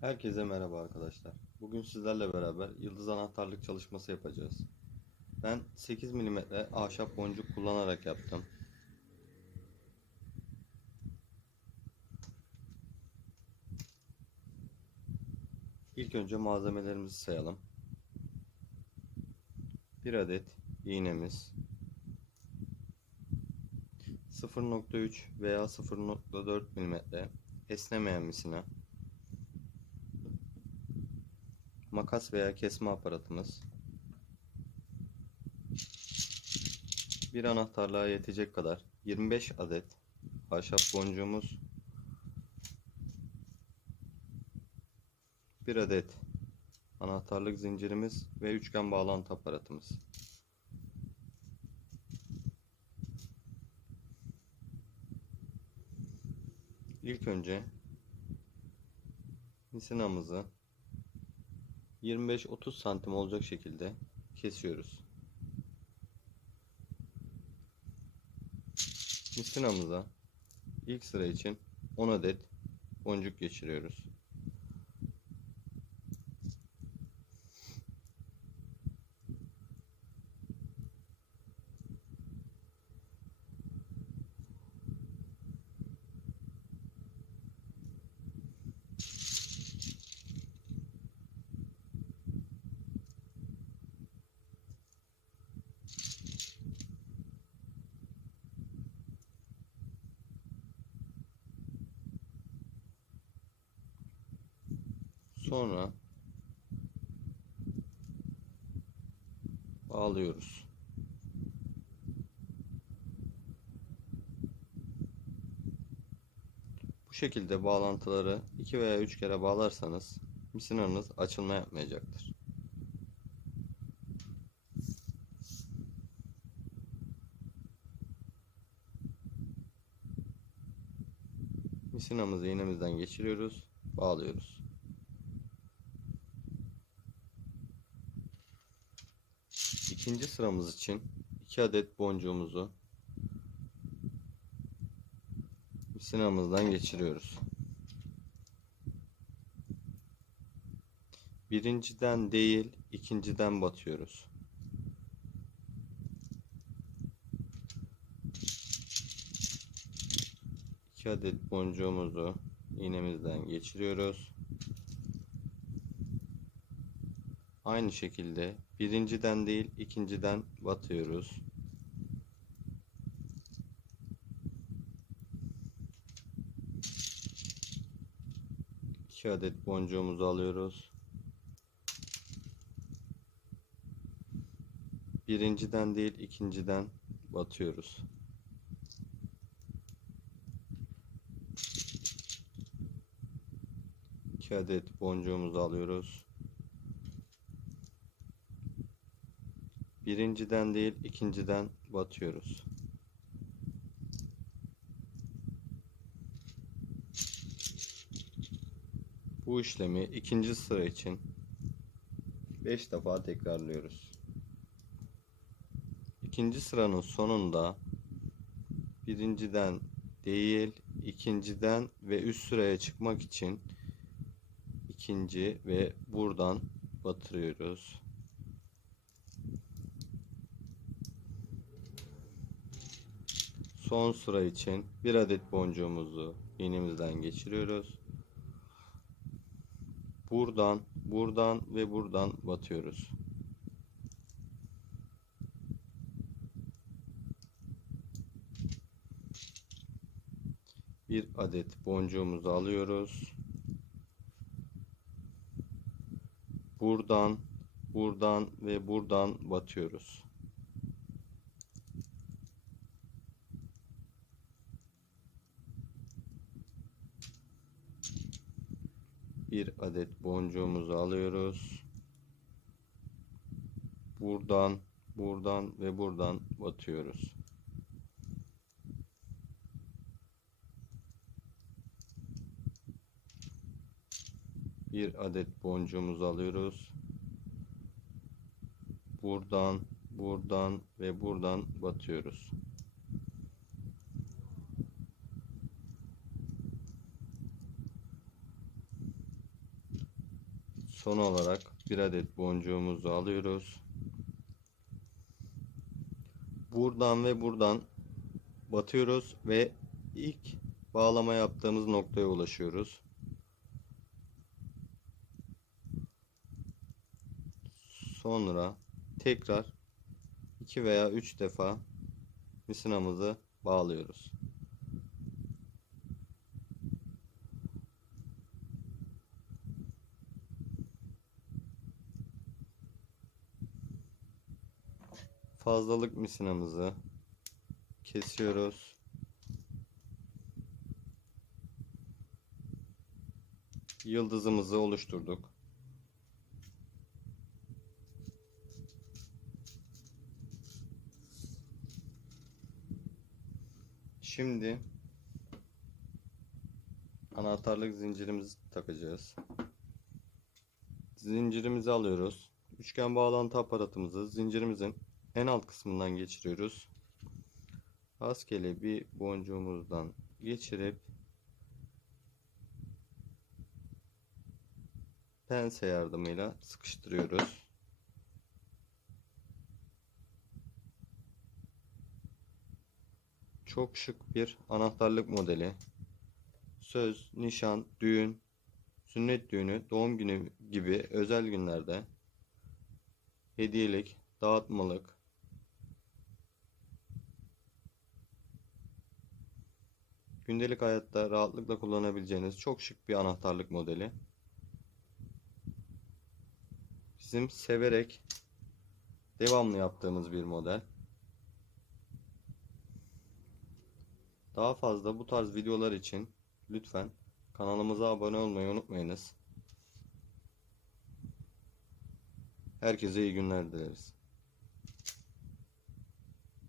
Herkese merhaba arkadaşlar. Bugün sizlerle beraber yıldız anahtarlık çalışması yapacağız. Ben 8 mm ahşap boncuk kullanarak yaptım. İlk önce malzemelerimizi sayalım. 1 adet iğnemiz, 0.3 veya 0.4 mm esnemeyen misina, makas veya kesme aparatımız, bir anahtarlığa yetecek kadar 25 adet ahşap boncuğumuz, bir adet anahtarlık zincirimiz ve üçgen bağlantı aparatımız. İlk önce misinamızı 25-30 santim olacak şekilde kesiyoruz. Misinamıza ilk sıra için 10 adet boncuk geçiriyoruz. Sonra bağlıyoruz. Bu şekilde bağlantıları 2 veya 3 kere bağlarsanız misinanız açılma yapmayacaktır. Misinamızı iğnemizden geçiriyoruz, bağlıyoruz. İkinci sıramız için 2 adet boncuğumuzu misinamızdan geçiriyoruz. Birinciden değil, ikinciden batıyoruz. İki adet boncuğumuzu iğnemizden geçiriyoruz. Aynı şekilde birinciden değil ikinciden batıyoruz. İki adet boncuğumuzu alıyoruz. Birinciden değil ikinciden batıyoruz. İki adet boncuğumuzu alıyoruz. Birinciden değil ikinciden batıyoruz. Bu işlemi ikinci sıra için 5 defa tekrarlıyoruz. İkinci sıranın sonunda birinciden değil ikinciden ve üst sıraya çıkmak için ikinci ve buradan batırıyoruz. Son sıra için bir adet boncuğumuzu iğnemizden geçiriyoruz. Buradan, buradan ve buradan batıyoruz. Bir adet boncuğumuzu alıyoruz. Buradan, buradan ve buradan batıyoruz. Bir adet boncuğumuzu alıyoruz. Buradan, buradan ve buradan batıyoruz. Bir adet boncuğumuzu alıyoruz. Buradan, buradan ve buradan batıyoruz. Son olarak bir adet boncuğumuzu alıyoruz. Buradan ve buradan batıyoruz ve ilk bağlama yaptığımız noktaya ulaşıyoruz. Sonra tekrar 2 veya 3 defa misinamızı bağlıyoruz. Fazlalık misinamızı kesiyoruz. Yıldızımızı oluşturduk. Şimdi anahtarlık zincirimizi takacağız. Zincirimizi alıyoruz. Üçgen bağlantı aparatımızı zincirimizin en alt kısmından geçiriyoruz. Rastgele bir boncuğumuzdan geçirip pense yardımıyla sıkıştırıyoruz. Çok şık bir anahtarlık modeli. Söz, nişan, düğün, sünnet düğünü, doğum günü gibi özel günlerde hediyelik, dağıtmalık, gündelik hayatta rahatlıkla kullanabileceğiniz çok şık bir anahtarlık modeli. Bizim severek devamlı yaptığımız bir model. Daha fazla bu tarz videolar için lütfen kanalımıza abone olmayı unutmayınız. Herkese iyi günler dileriz.